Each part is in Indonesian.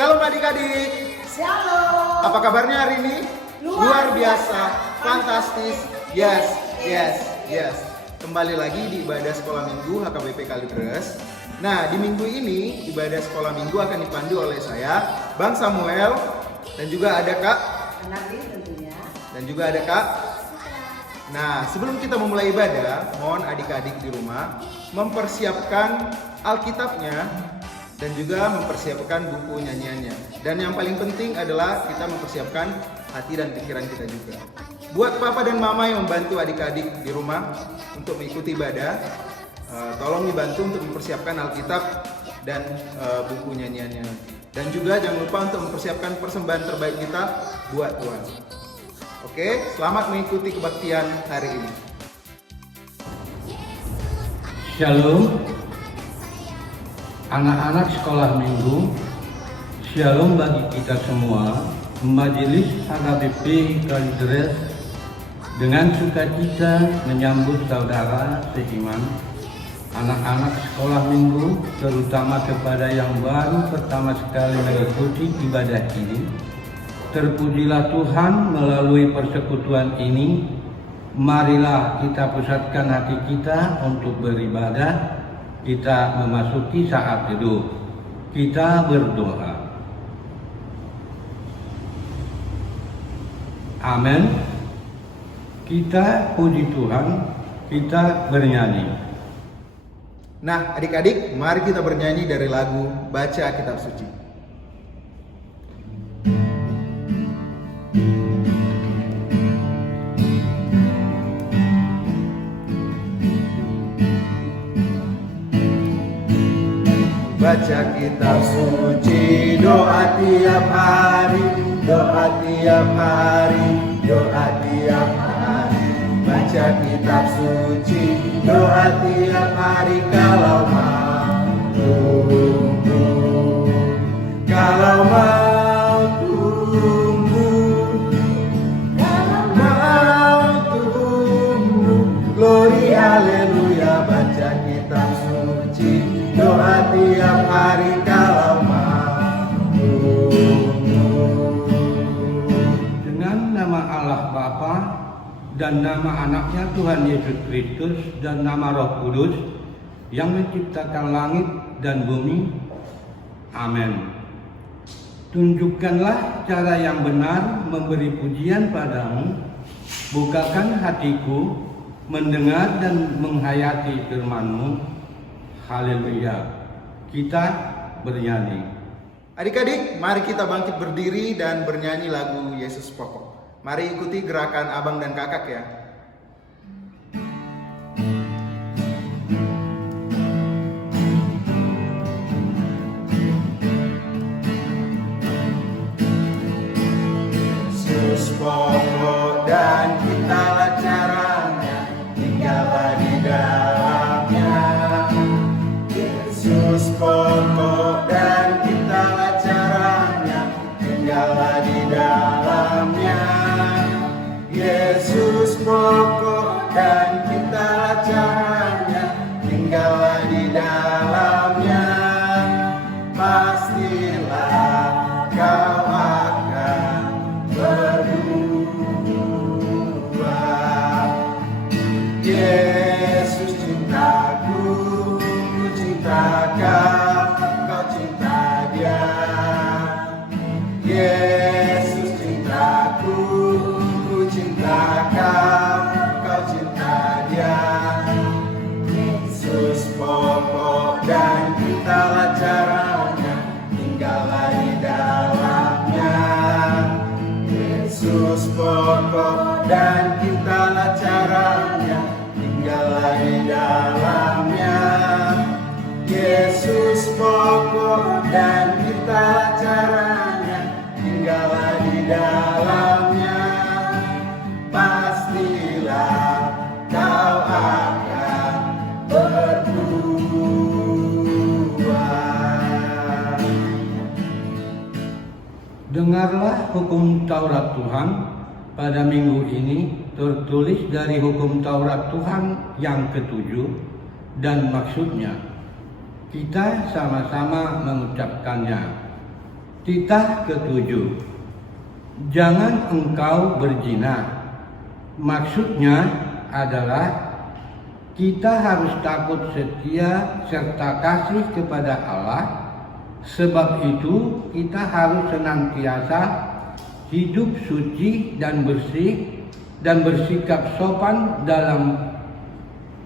Shalom adik-adik. Shalom. Apa kabarnya hari ini? Luar biasa, fantastis. Yes. Kembali lagi di ibadah sekolah minggu HKBP Kalideres. Nah, di minggu ini ibadah sekolah minggu akan dipandu oleh saya, Bang Samuel, dan juga ada Kak Nadi tentunya. dan juga ada Kak. Nah, sebelum kita memulai ibadah, mohon adik-adik di rumah mempersiapkan Alkitabnya dan juga mempersiapkan buku nyanyiannya. Dan yang paling penting adalah kita mempersiapkan hati dan pikiran kita juga. Buat papa dan mama yang membantu adik-adik di rumah untuk mengikuti ibadah, tolong dibantu untuk mempersiapkan Alkitab dan buku nyanyiannya. Dan juga jangan lupa untuk mempersiapkan persembahan terbaik kita buat Tuhan. Oke, selamat mengikuti kebaktian hari ini. Shalom, anak-anak sekolah minggu. Shalom bagi kita semua. Majelis HKBP Kalideres dengan sukacita menyambut saudara seiman, anak-anak sekolah minggu, terutama kepada yang baru pertama sekali mengikuti ibadah ini. Terpujilah Tuhan melalui persekutuan ini. Marilah kita pusatkan hati kita untuk beribadah. Kita memasuki saat teduh. Kita berdoa. Amin. Kita puji Tuhan, kita bernyanyi. Nah, adik-adik, mari kita bernyanyi dari lagu Baca Kitab Suci. Baca kitab suci, doa tiap hari, doa tiap hari, doa tiap hari. Baca kitab suci, doa tiap hari kalau mau tumbuh, kalau mau tumbuh, kalau mau tumbuh. Glory haleluya, baca kitab suci, doa tiap hari kalau mau tumbuh. Dengan nama Allah Bapa dan nama anaknya Tuhan Yesus Kristus dan nama Roh Kudus yang menciptakan langit dan bumi. Amin. Tunjukkanlah cara yang benar memberi pujian padamu. Bukakan hatiku mendengar dan menghayati firman-Mu. Haleluya. Kita bernyanyi. Adik-adik, mari kita bangkit berdiri dan bernyanyi lagu Yesus Pokok. Mari ikuti gerakan abang dan kakak ya. Yesus pokok dan kitalah caranya, tinggallah di dalamnya. Yesus pokok dan kitalah caranya, tinggallah di dalamnya. Yesus pokok dan kitalah caranya, tinggallah di dalamnya. Pastilah kau akan berubah. Yesus cintaku, ku cinta kau, kau cinta dia. Yesus cintaku, ku cinta kau, kau cinta dia. Yesus pokok dan kitalah caranya, tinggallah di dalamnya. Yesus pokok dan kitalah caranya, tinggallah di dalamnya. Yesus pokok dan kitalah caranya, tinggallah di dalamnya. Pastilah kau akan berubah. Dengarlah hukum Taurat Tuhan pada minggu ini, tertulis dari hukum Taurat Tuhan yang ketujuh dan maksudnya. Kita sama-sama mengucapkannya. Titah ketujuh, jangan engkau berzina. Maksudnya adalah kita harus takut setia serta kasih kepada Allah. Sebab itu kita harus senantiasa hidup suci dan bersih dan bersikap sopan dalam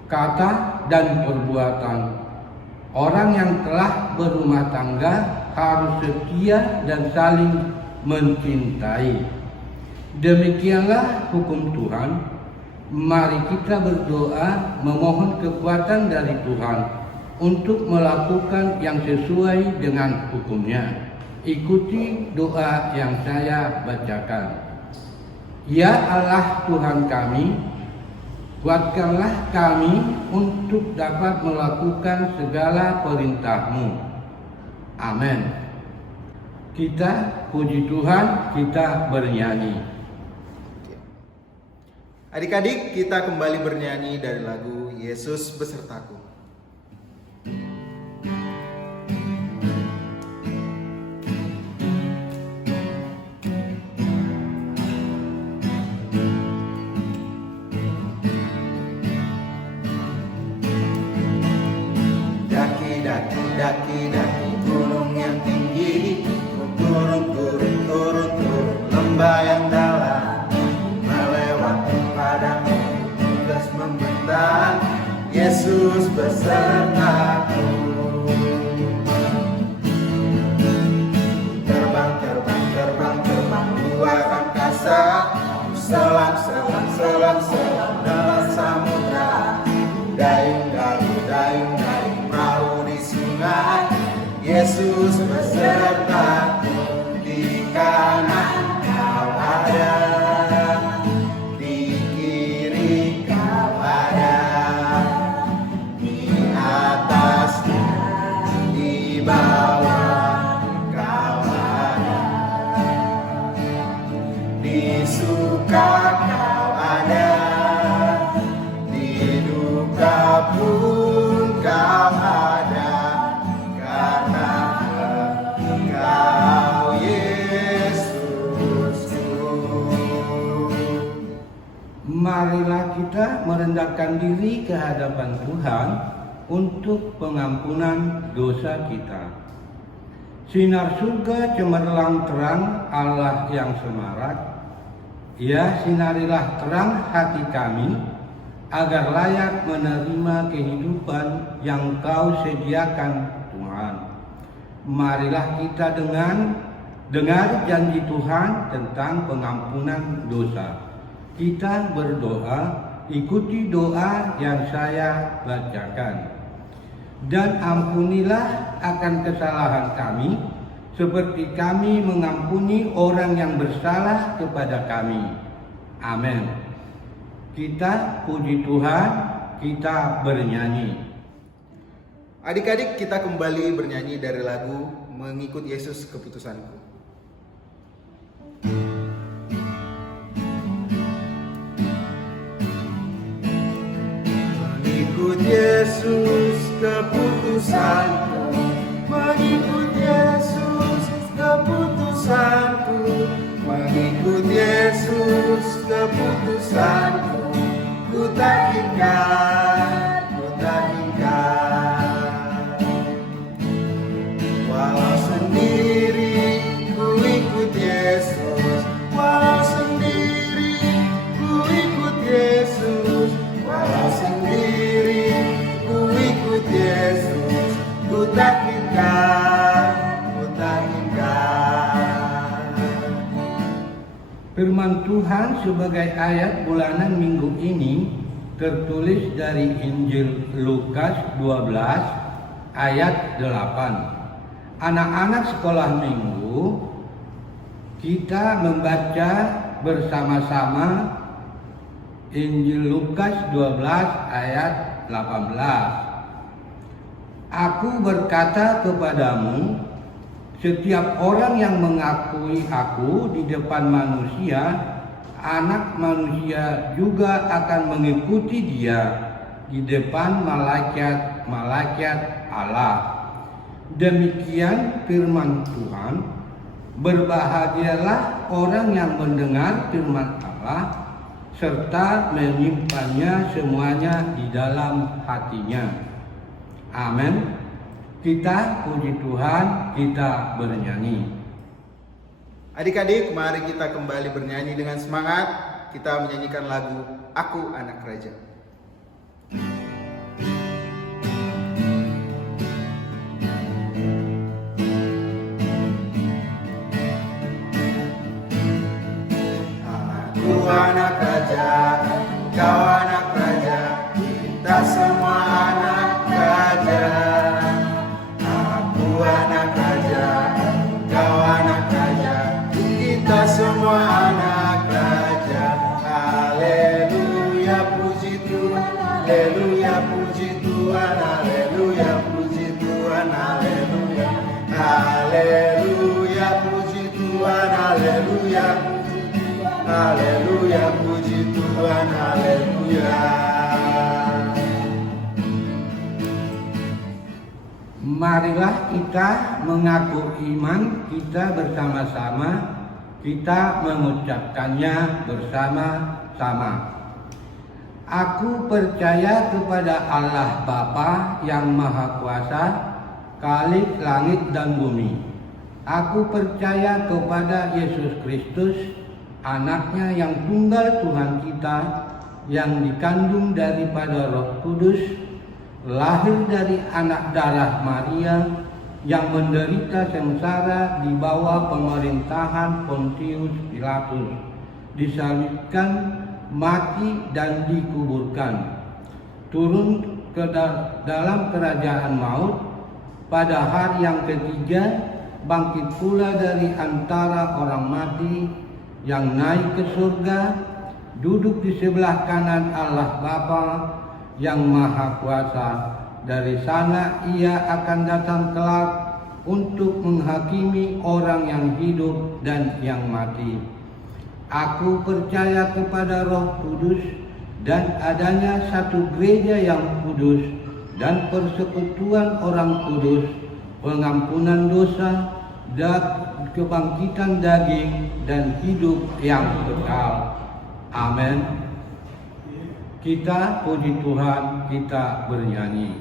kata dan perbuatan. Orang yang telah berumah tangga harus setia dan saling mencintai. Demikianlah hukum Tuhan. Mari kita berdoa memohon kekuatan dari Tuhan untuk melakukan yang sesuai dengan hukumnya. Ikuti doa yang saya bacakan. Ya Allah Tuhan kami, kuatkanlah kami untuk dapat melakukan segala perintah-Mu. Amin. Kita puji Tuhan, kita bernyanyi. Adik-adik, kita kembali bernyanyi dari lagu Yesus Besertaku. Daki gunung yang tinggi, turun lembah yang dalam, melewati padang tugas membentang, Yesus besertaku. Terbang luar angkasa, selam dalam samudra, dayung perahu di sungai, Yesus besertaku. Di kanan Kau ada, di kiri Kau ada, di atas di bawah Kau ada, di suka Kau ada, di duka pun Kau ada, karena Engkau Yesusku. Marilah kita merendahkan diri ke hadapan Tuhan untuk pengampunan dosa kita. Sinar surga cemerlang terang Allah yang semarak. Ya, sinarilah terang hati kami, agar layak menerima kehidupan yang Kau sediakan Tuhan. Marilah kita dengar janji Tuhan tentang pengampunan dosa. Kita berdoa, ikuti doa yang saya bacakan. Dan ampunilah akan kesalahan kami, seperti kami mengampuni orang yang bersalah kepada kami. Amin. Kita puji Tuhan, kita bernyanyi. Adik-adik, kita kembali bernyanyi dari lagu Mengikut Yesus Keputusanku. Mengikut Yesus keputusanku, mengikut Yesus keputusanku, mengikut Yesus keputusanku, ku takkan. Walau sendiri ku ikut Yesus, walau sendiri ku ikut Yesus, walau sendiri ku ikut Yesus, ku takkan. Firman Tuhan sebagai ayat bulanan minggu ini tertulis dari Injil Lukas 12 ayat 8. Anak-anak sekolah minggu, kita membaca bersama-sama Injil Lukas 12 ayat 18. Aku berkata kepadamu, setiap orang yang mengakui aku di depan manusia, Anak Manusia juga akan mengikuti dia di depan malaikat-malaikat Allah. Demikian firman Tuhan. Berbahagialah orang yang mendengar firman Allah serta menyimpannya semuanya di dalam hatinya. Amin. Kita puji Tuhan, kita bernyanyi. Adik-adik, mari kita kembali bernyanyi dengan semangat. Kita menyanyikan lagu Aku Anak Raja. Aku anak raja, kau anak raja, kita semua anak raja. Aku anak raja, kau anak raja, kita semua anak raja. Haleluya, puji Tuhan, haleluya, puji Tuhan, haleluya, puji Tuhan, haleluya. Haleluya, puji Tuhan, haleluya. Haleluya, puji Tuhan, haleluya. Marilah kita mengaku iman kita bersama-sama, kita mengucapkannya bersama-sama. Aku percaya kepada Allah Bapa yang Maha Kuasa, Khalik langit dan bumi. Aku percaya kepada Yesus Kristus, Anaknya yang tunggal Tuhan kita, yang dikandung daripada Roh Kudus, lahir dari anak darah Maria, yang menderita sengsara di bawah pemerintahan Pontius Pilatus, disalibkan, mati dan dikuburkan, turun ke dalam kerajaan maut, pada hari yang ketiga bangkit pula dari antara orang mati, yang naik ke surga, duduk di sebelah kanan Allah Bapa yang Maha Kuasa. Dari sana ia akan datang kelak untuk menghakimi orang yang hidup dan yang mati. Aku percaya kepada Roh Kudus dan adanya satu gereja yang kudus dan persekutuan orang kudus, pengampunan dosa dan kebangkitan daging dan hidup yang kekal. Amin. Kita puji Tuhan, kita bernyanyi.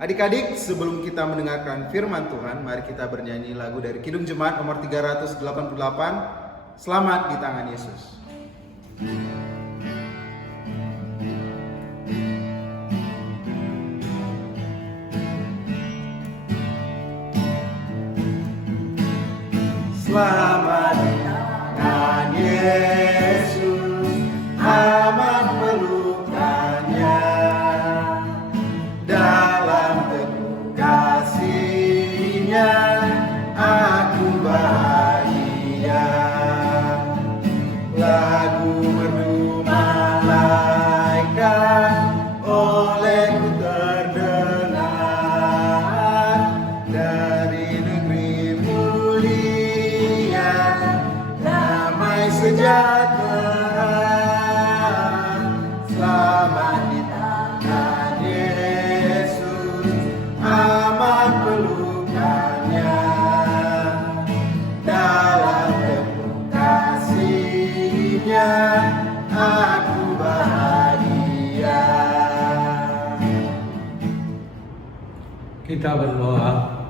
Adik-adik, sebelum kita mendengarkan firman Tuhan, mari kita bernyanyi lagu dari Kidung Jemaat nomor 388, Selamat di Tangan Yesus. Selamat di tangan Yesus, aman pelukannya, dalam teguh kasih-Nya aku bahagia. Lagu merdu malaikat olehku terdengar, dari negeri mulia damai sejahtera. Selamat di tangan Yesus, aman pelukannya, dalam teguh kasih-Nya aku bahagia. Kita berdoa.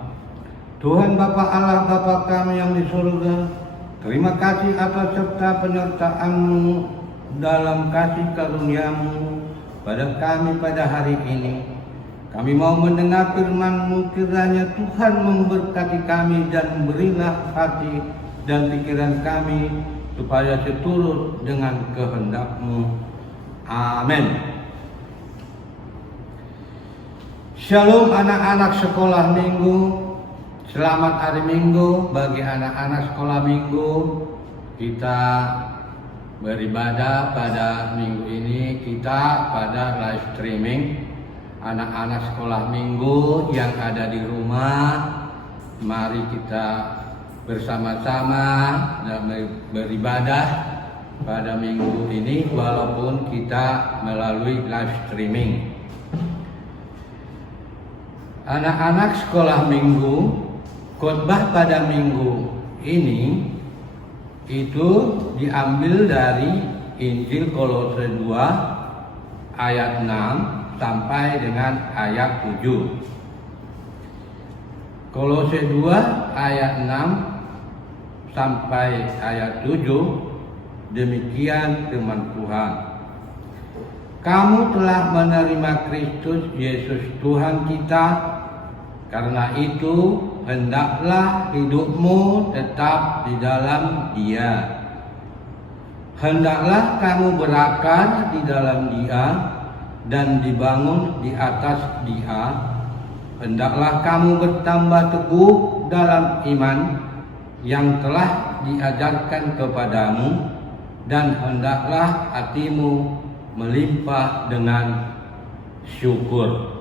Tuhan Bapa Allah, Bapa kami yang di surga, terima kasih atas serta penyertaan-Mu dalam kasih karunia-Mu pada kami pada hari ini. Kami mau mendengar firman-Mu, kiranya Tuhan memberkati kami dan berilah hati dan pikiran kami supaya seturut dengan kehendak-Mu. Amin. Shalom anak-anak sekolah minggu. Selamat hari Minggu bagi anak-anak sekolah minggu. Kita beribadah pada minggu ini, kita pada live streaming. Anak-anak sekolah minggu yang ada di rumah, mari kita bersama-sama dan beribadah pada minggu ini walaupun kita melalui live streaming. Anak-anak sekolah minggu, khotbah pada minggu ini itu diambil dari Injil Kolose 2 ayat 6 sampai dengan ayat 7. Kolose 2 ayat 6 sampai ayat 7, demikian firman Tuhan. Kamu telah menerima Kristus Yesus Tuhan kita, karena itu hendaklah hidupmu tetap di dalam Dia. Hendaklah kamu berakar di dalam Dia dan dibangun di atas Dia. Hendaklah kamu bertambah teguh dalam iman yang telah diajarkan kepadamu, dan hendaklah hatimu melimpah dengan syukur.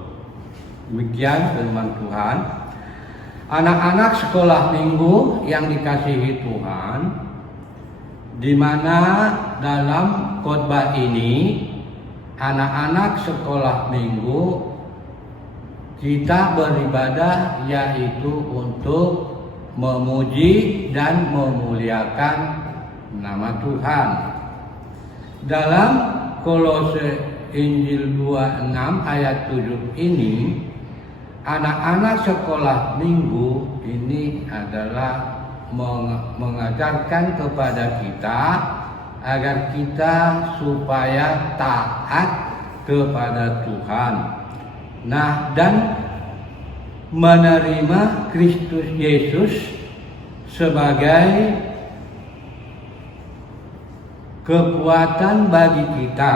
Demikian firman Tuhan. Anak-anak sekolah minggu yang dikasihi Tuhan, di mana dalam khotbah ini anak-anak sekolah minggu kita beribadah yaitu untuk memuji dan memuliakan nama Tuhan. Dalam Kolose Injil 26 ayat 7 ini, anak-anak sekolah minggu ini adalah mengajarkan kepada kita agar kita supaya taat kepada Tuhan. Nah, dan menerima Kristus Yesus sebagai kekuatan bagi kita,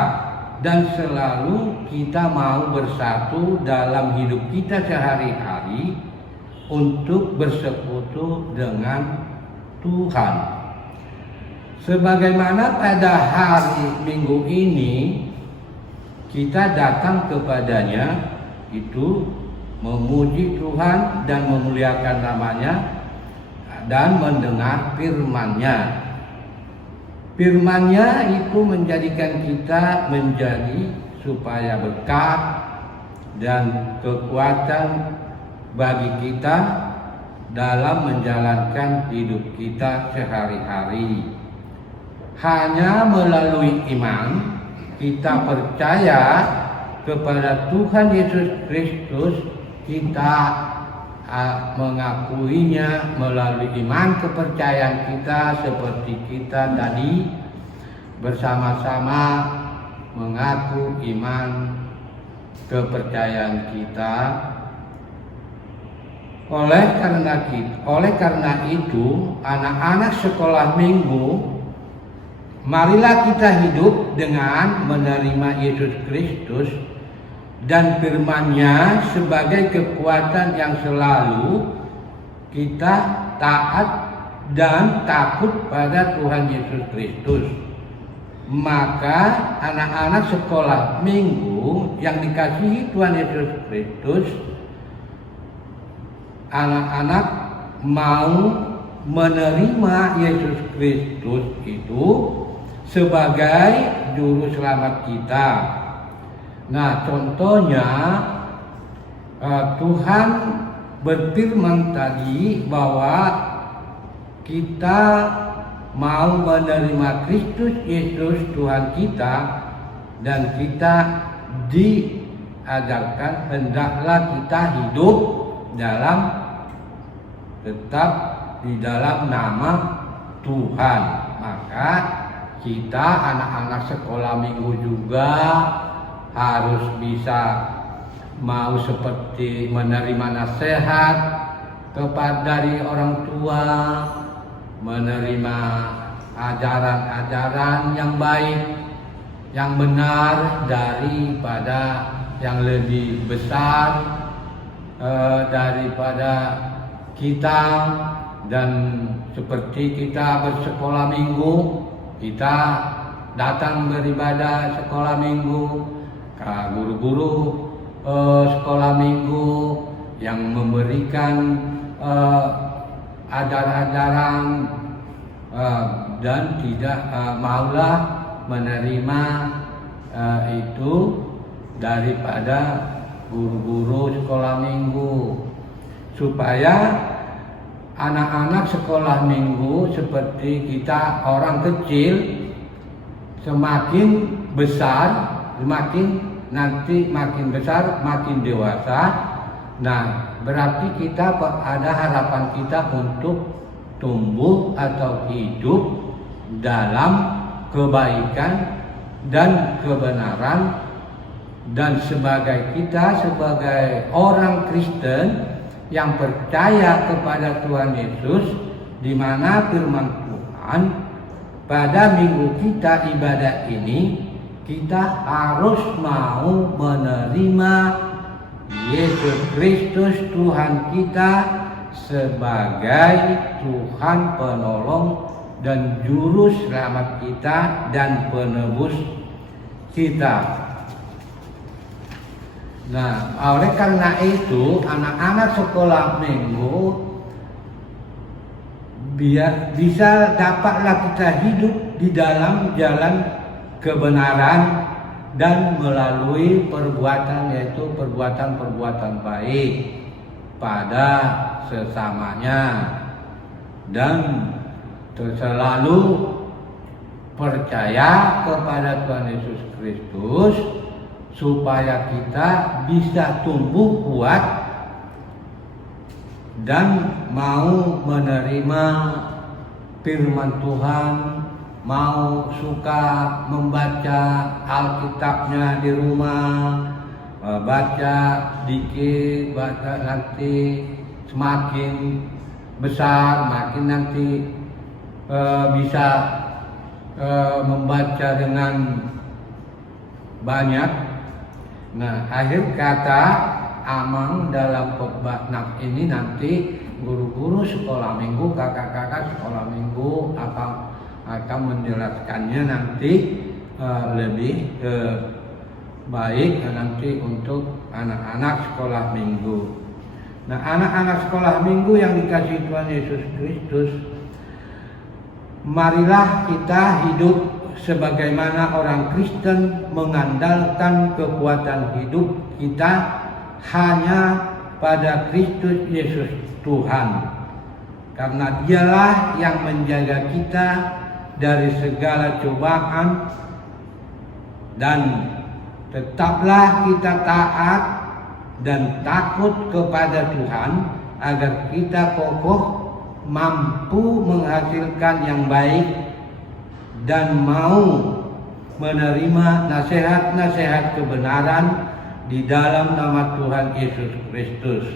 dan selalu kita mau bersatu dalam hidup kita sehari-hari untuk bersekutu dengan Tuhan. Sebagaimana pada hari Minggu ini kita datang kepadanya itu memuji Tuhan dan memuliakan namanya dan mendengar firman-Nya. Firman-Nya itu menjadikan kita menjadi supaya berkat dan kekuatan bagi kita dalam menjalankan hidup kita sehari-hari. Hanya melalui iman kita percaya kepada Tuhan Yesus Kristus, kita mengakuinya melalui iman kepercayaan kita, seperti kita tadi bersama-sama mengaku iman kepercayaan kita. Oleh karena itu, anak-anak sekolah minggu, marilah kita hidup dengan menerima Yesus Kristus dan firman-Nya sebagai kekuatan yang selalu kita taat dan takut pada Tuhan Yesus Kristus. Maka anak-anak sekolah minggu yang dikasihi Tuhan Yesus Kristus, anak-anak mau menerima Yesus Kristus itu sebagai juru selamat kita. Nah, contohnya Tuhan berfirman tadi bahwa kita mau menerima Kristus Yesus Tuhan kita, dan kita diajarkan hendaklah kita hidup tetap di dalam nama Tuhan. Maka kita anak-anak sekolah minggu juga harus bisa mau seperti menerima nasihat dari orang tua, menerima ajaran-ajaran yang baik, yang benar daripada yang lebih besar daripada kita. Dan seperti kita bersekolah minggu, kita datang beribadah sekolah minggu, guru-guru sekolah minggu yang memberikan ajaran-ajaran dan tidak maulah menerima itu daripada guru-guru sekolah minggu, supaya anak-anak sekolah minggu seperti kita orang kecil, semakin besar, makin besar, makin dewasa. Nah, berarti kita ada harapan kita untuk tumbuh atau hidup dalam kebaikan dan kebenaran, dan kita sebagai orang Kristen yang percaya kepada Tuhan Yesus, di mana firman Tuhan pada minggu kita ibadah ini kita harus mau menerima Yesus Kristus Tuhan kita sebagai Tuhan penolong dan juru selamat kita dan penebus kita. Nah, oleh karena itu anak-anak sekolah minggu dapatlah kita hidup di dalam jalan kebenaran dan melalui perbuatan, yaitu perbuatan-perbuatan baik pada sesamanya, dan selalu percaya kepada Tuhan Yesus Kristus supaya kita bisa tumbuh kuat dan mau menerima firman Tuhan, mau suka membaca Alkitabnya di rumah, baca dikit, baca nanti semakin besar, makin nanti bisa membaca dengan banyak. Nah, akhir kata Amang dalam khotbah ini nanti guru-guru sekolah minggu, kakak-kakak sekolah minggu akan menjelaskannya nanti lebih baik nanti untuk anak-anak sekolah minggu. Nah, anak-anak sekolah minggu yang dikasihi Tuhan Yesus Kristus, marilah kita hidup sebagaimana orang Kristen mengandalkan kekuatan hidup kita hanya pada Kristus Yesus Tuhan, karena Dialah yang menjaga kita dari segala cobaan, dan tetaplah kita taat dan takut kepada Tuhan agar kita kokoh, mampu menghasilkan yang baik, dan mau menerima nasihat-nasihat kebenaran di dalam nama Tuhan Yesus Kristus.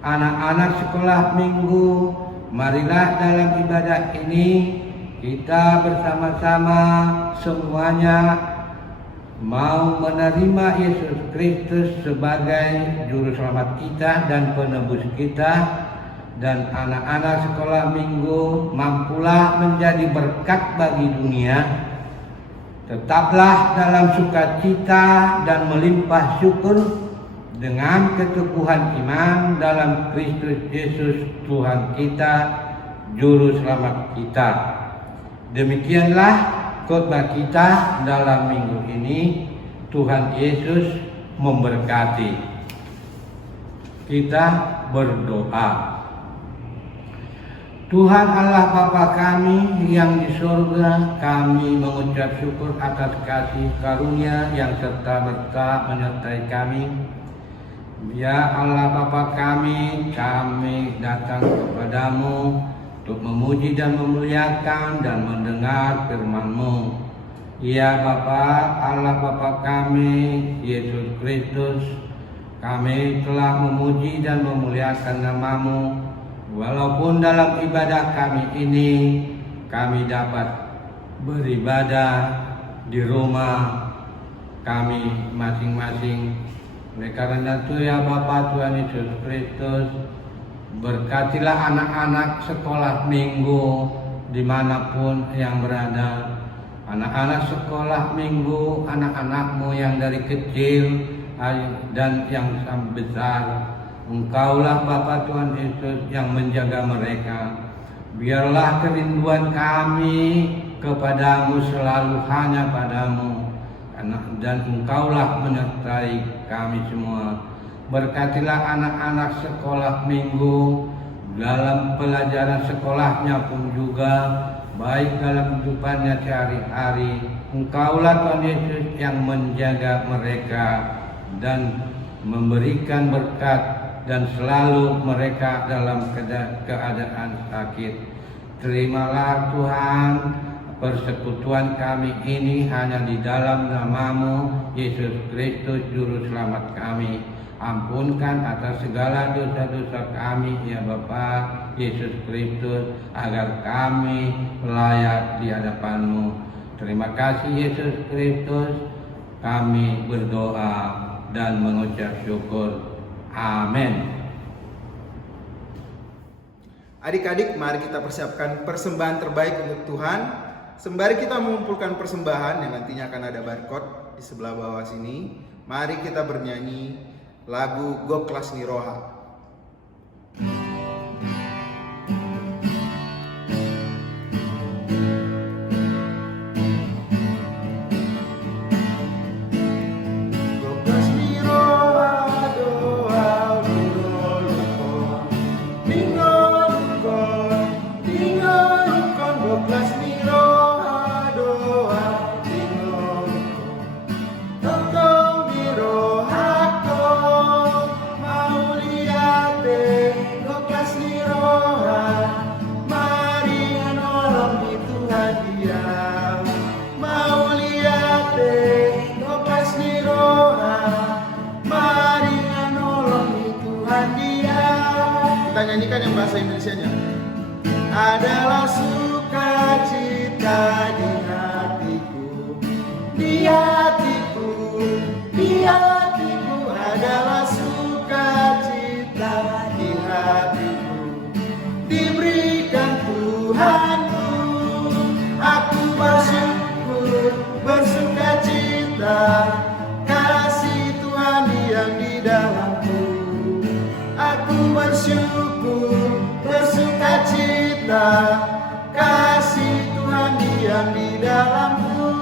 Anak-anak sekolah minggu, marilah dalam ibadah ini kita bersama-sama semuanya mau menerima Yesus Kristus sebagai juru selamat kita dan penebus kita. Dan anak-anak sekolah minggu mampulah menjadi berkat bagi dunia. Tetaplah dalam sukacita dan melimpah syukur dengan keteguhan iman dalam Kristus Yesus Tuhan kita, juru selamat kita. Demikianlah khotbah kita dalam minggu ini. Tuhan Yesus memberkati. Kita berdoa. Tuhan Allah Bapa kami yang di surga, kami mengucap syukur atas kasih karunia yang serta-merta menyertai kami. Ya Allah Bapa kami datang kepadamu untuk memuji dan memuliakan dan mendengar firman-Mu. Ya Bapa, Allah Bapa kami, Yesus Kristus, kami telah memuji dan memuliakan nama-Mu. Walaupun dalam ibadah kami ini kami dapat beribadah di rumah kami masing-masing. Oleh karena itu ya Bapa Tuhan Yesus Kristus, berkatilah anak-anak sekolah minggu dimanapun yang berada. Anak-anak sekolah minggu, anak-anak-Mu yang dari kecil dan yang sampai besar, Engkaulah Bapa Tuhan Yesus yang menjaga mereka. Biarlah kerinduan kami kepadamu selalu hanya padamu, dan Engkaulah menyertai kami semua. Berkatilah anak-anak sekolah minggu dalam pelajaran sekolahnya pun juga, baik dalam kehidupannya sehari-hari. Engkaulah Tuhan Yesus yang menjaga mereka dan memberikan berkat, dan selalu mereka dalam keadaan sakit. Terimalah Tuhan persekutuan kami ini hanya di dalam nama-Mu, Yesus Kristus Juru Selamat kami. Ampunkan atas segala dosa-dosa kami, ya Bapa Yesus Kristus, agar kami layak di hadapan-Mu. Terima kasih Yesus Kristus, kami berdoa dan mengucap syukur. Amin. Adik-adik, mari kita persiapkan persembahan terbaik untuk Tuhan. Sembari kita mengumpulkan persembahan yang nantinya akan ada barcode di sebelah bawah sini, mari kita bernyanyi lagu Goklas Niroha. Kita nyanyikan yang bahasa Indonesianya. Adalah sukacita di hatiku, di hatiku, di hatiku. Adalah sukacita di hatiku, diberikan Tuhanku. Aku bersyukur, bersukacita, kasih Tuhan yang di dalamku. Aku bersyukur, bersukacita, kasih Tuhan yang di dalamku.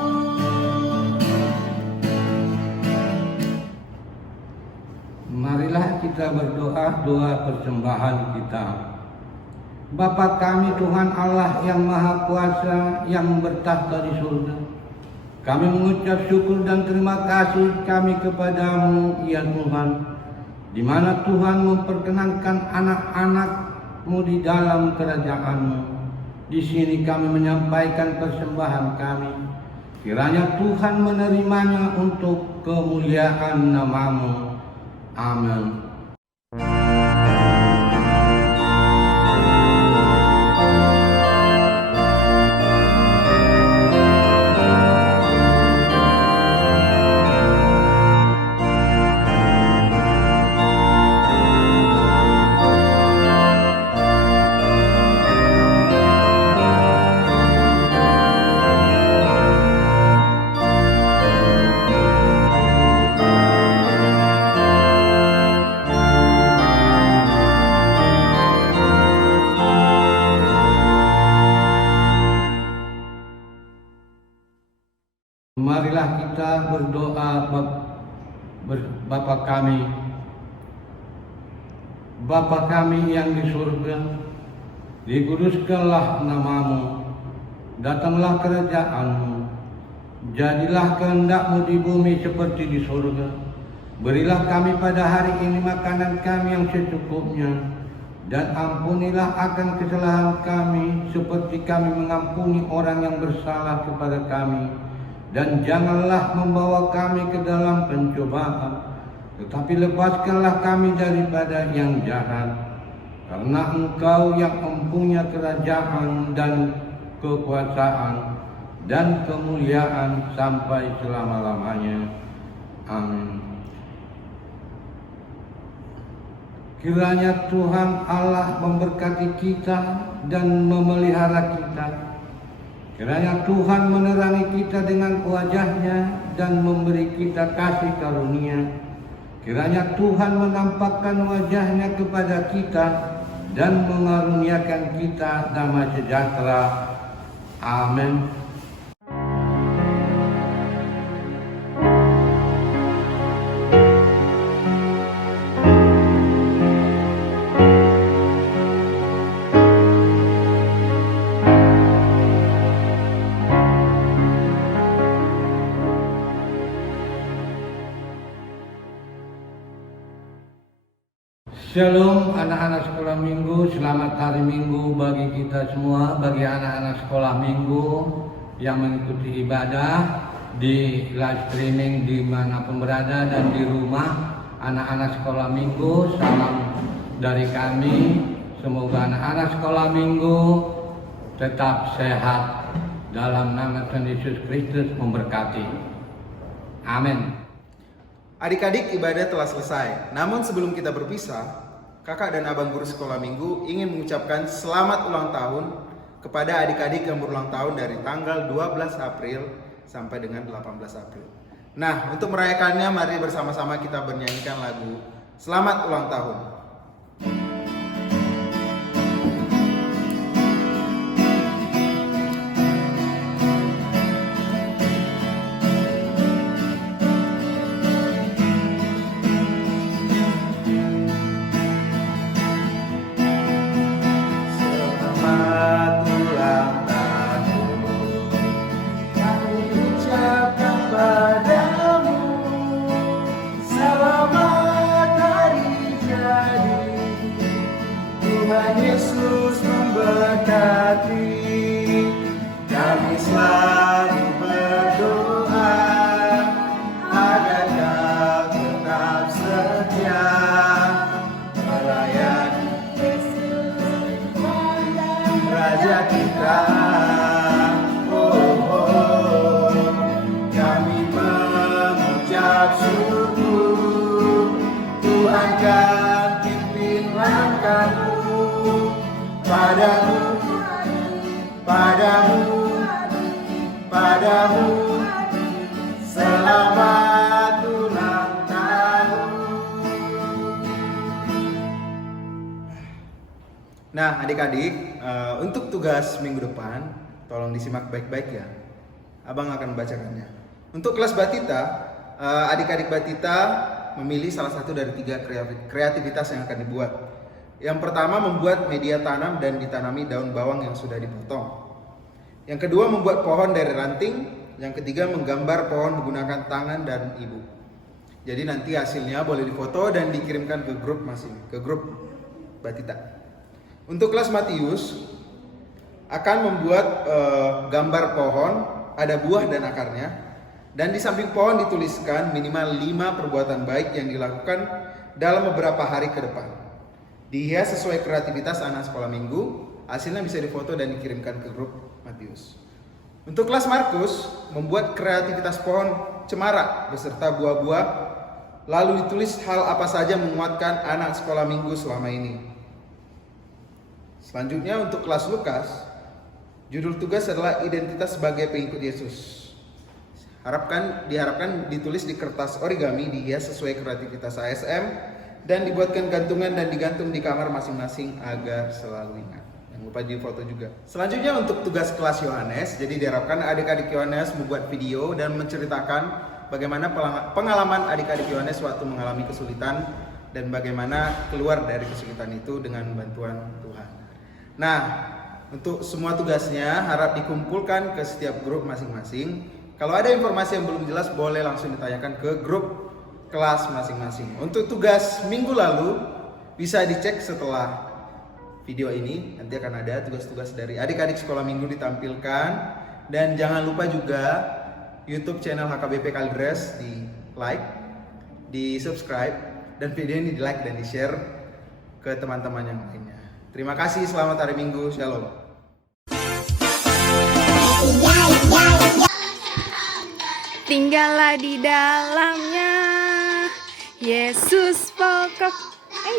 Marilah kita berdoa doa persembahan kita. Bapa kami Tuhan Allah yang Maha Kuasa, yang bertahta di surga, kami mengucap syukur dan terima kasih kami kepadamu ya Tuhan, di mana Tuhan memperkenankan anak-anak-Mu di dalam kerajaan-Mu. Di sini kami menyampaikan persembahan kami. Kiranya Tuhan menerimanya untuk kemuliaan nama-Mu. Amin. Marilah kita berdoa Bapa kami. Bapa kami yang di surga, dikuduskanlah nama-Mu, datanglah kerajaan-Mu, jadilah kehendak-Mu di bumi seperti di surga. Berilah kami pada hari ini makanan kami yang secukupnya, dan ampunilah akan kesalahan kami seperti kami mengampuni orang yang bersalah kepada kami. Dan janganlah membawa kami ke dalam pencobaan, tetapi lepaskanlah kami daripada yang jahat. Karena Engkau yang mempunyai kerajaan dan kekuasaan dan kemuliaan sampai selama-lamanya. Amin. Kiranya Tuhan Allah memberkati kita dan memelihara kita. Kiranya Tuhan menerangi kita dengan wajah-Nya dan memberi kita kasih karunia. Kiranya Tuhan menampakkan wajah-Nya kepada kita dan mengaruniakan kita damai sejahtera. Amin. Shalom anak-anak sekolah minggu, selamat hari minggu bagi kita semua, bagi anak-anak sekolah minggu yang mengikuti ibadah di live streaming dimanapun berada dan di rumah. Anak-anak sekolah minggu, salam dari kami. Semoga anak-anak sekolah minggu tetap sehat dalam nama Tuhan Yesus Kristus memberkati. Amin. Adik-adik, ibadah telah selesai. Namun sebelum kita berpisah, kakak dan abang guru sekolah minggu ingin mengucapkan selamat ulang tahun kepada adik-adik yang berulang tahun dari tanggal 12 April sampai dengan 18 April. Nah, untuk merayakannya mari bersama-sama kita bernyanyikan lagu Selamat Ulang Tahun. Tuhan Yesus memberkati. Kami selalu berdoa agar kau tetap setia melayani Raja kita. Kami mengucap syukur, Tuhan kan pimpin langkahmu. Padamu, selamat ulang tahun. Nah, adik-adik, untuk tugas minggu depan, tolong disimak baik-baik ya. Abang akan membacakannya. Untuk kelas Batita, adik-adik Batita memilih salah satu dari 3 kreativitas yang akan dibuat. Yang pertama, membuat media tanam dan ditanami daun bawang yang sudah dipotong. Yang kedua, membuat pohon dari ranting. Yang ketiga, menggambar pohon menggunakan tangan dan ibu. Jadi nanti hasilnya boleh difoto dan dikirimkan ke grup Batita. Untuk kelas Matius akan membuat gambar pohon, ada buah dan akarnya. Dan di samping pohon dituliskan minimal 5 perbuatan baik yang dilakukan dalam beberapa hari ke depan. Dihias sesuai kreativitas anak sekolah minggu, hasilnya bisa difoto dan dikirimkan ke grup Matius. Untuk kelas Markus, membuat kreativitas pohon cemara beserta buah-buah, lalu ditulis hal apa saja menguatkan anak sekolah minggu selama ini. Selanjutnya untuk kelas Lukas, judul tugas adalah identitas sebagai pengikut Yesus. Diharapkan ditulis di kertas origami, dihias sesuai kreativitas ASM, dan dibuatkan gantungan dan digantung di kamar masing-masing agar selalu ingat. Jangan lupa di foto juga. Selanjutnya untuk tugas kelas Yohanes, jadi diharapkan adik-adik Yohanes membuat video dan menceritakan bagaimana pengalaman adik-adik Yohanes waktu mengalami kesulitan dan bagaimana keluar dari kesulitan itu dengan bantuan Tuhan. Nah, untuk semua tugasnya harap dikumpulkan ke setiap grup masing-masing. Kalau ada informasi yang belum jelas boleh langsung ditanyakan ke grup kelas masing-masing. Untuk tugas minggu lalu bisa dicek setelah video ini, nanti akan ada tugas-tugas dari adik-adik sekolah minggu ditampilkan. Dan jangan lupa juga YouTube channel HKBP Kalideres di like, di subscribe, dan video ini di like dan di share ke teman-teman yang lainnya. Terima kasih, selamat hari Minggu, Shalom. Tinggallah di dalamnya, Yesus pokok.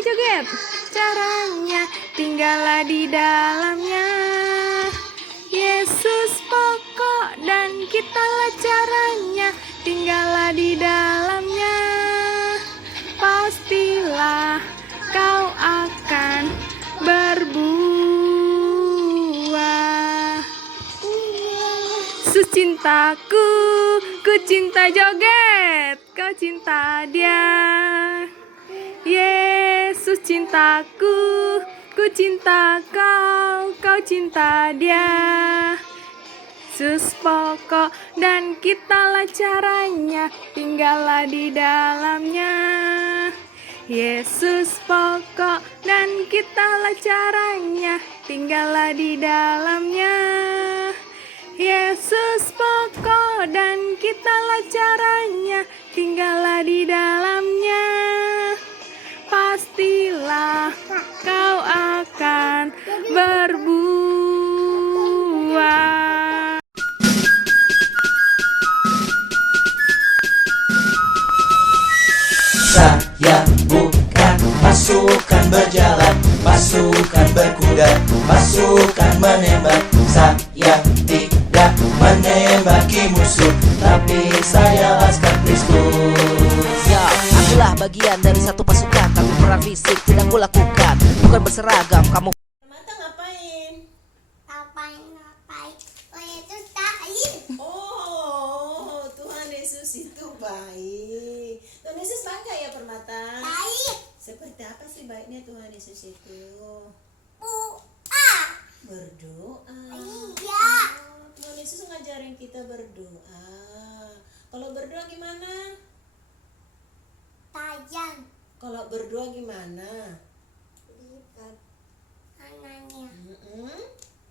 Joget caranya. Tinggallah di dalamnya, Yesus pokok dan kitalah caranya. Tinggallah di dalamnya, pastilah kau akan berbuah. Cintaku, ku cinta joget, kau cinta dia. Yesus cintaku, ku cinta kau, kau cinta dia. Yesus pokok dan kitalah caranya, tinggallah di dalamnya. Yesus pokok dan kitalah caranya, tinggallah di dalamnya. Yesus pokok dan kitalah caranya, tinggallah di dalamnya. Pastilah kau akan berbuah. Saya bukan pasukan berjalan, pasukan berkuda, pasukan menembak. Saya tidak menembaki musuh, tapi saya laskar Kristus. Ya, akulah bagian dari satu pasukan, tapi perang fisik tidak kulakukan. Bukan berseragam, kamu Mata ngapain? Ngapain? Oh itu tahin. Oh, Tuhan Yesus itu baik. Tuhan Yesus baik nggak ya Permata? Baik. Seperti apa sih baiknya Tuhan Yesus itu? Berdoa. Iya. Oh, Tuhan Yesus ngajarin kita berdoa. Kalau berdoa gimana? Tajam. Kalau berdoa gimana? Lipat. Anaknya.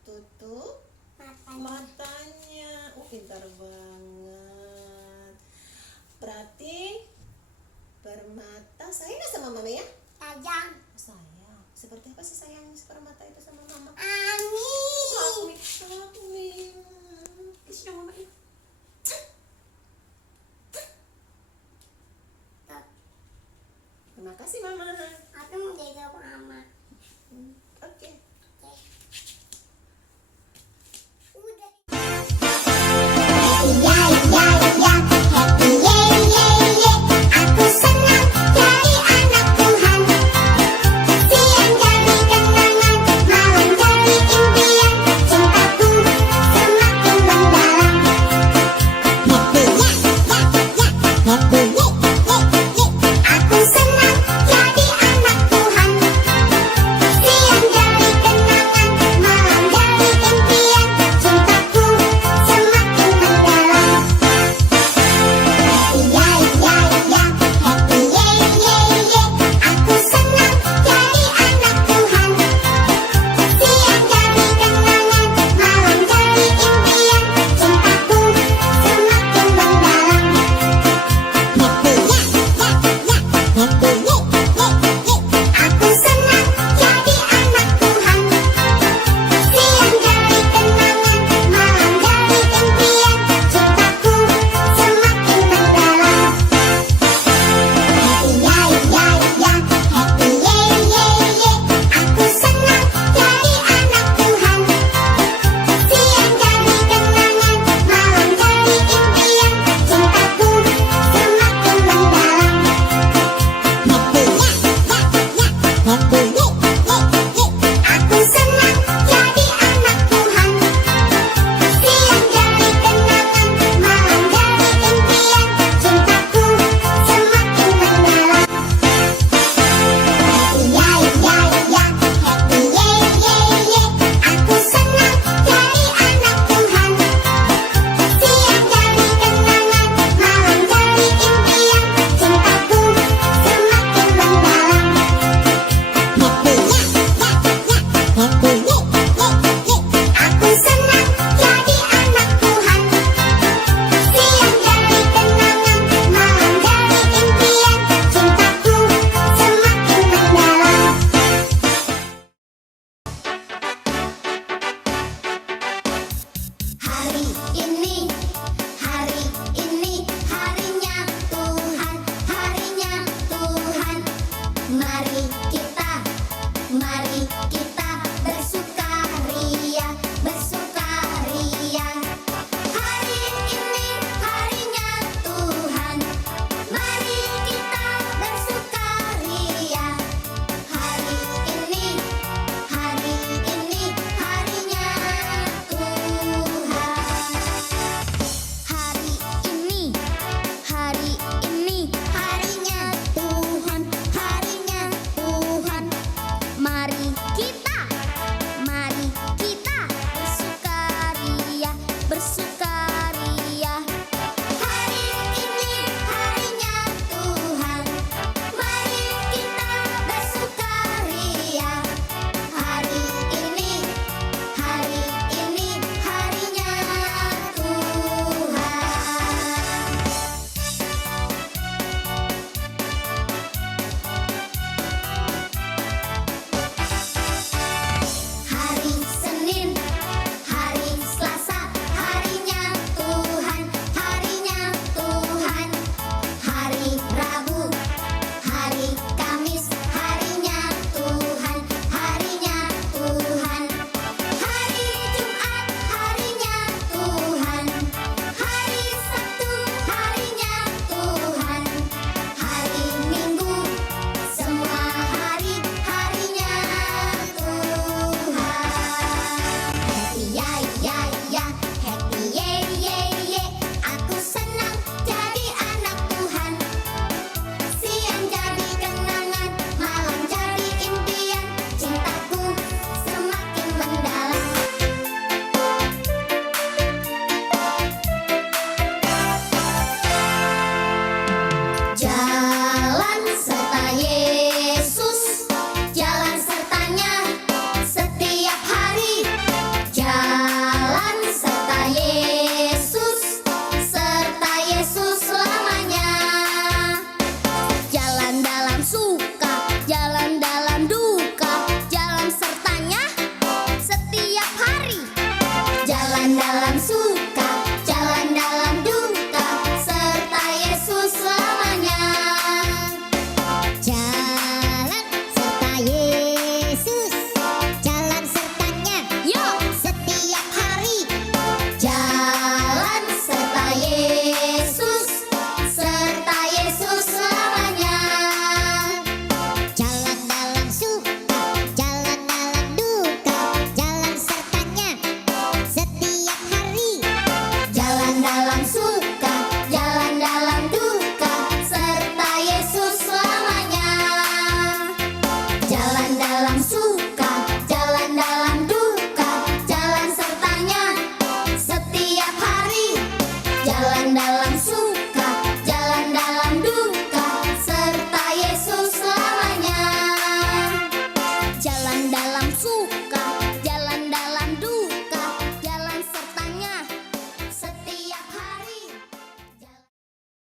Tutup Matanya. matanya. Pintar banget. Berarti Permata sayang nggak sama mama ya? Tajam. Sayang. Seperti apa sih sayangnya si Permata itu sama mama? Amin. Amin. Kiss dong mama ya. Terima kasih mama. Aku mau jaga mama.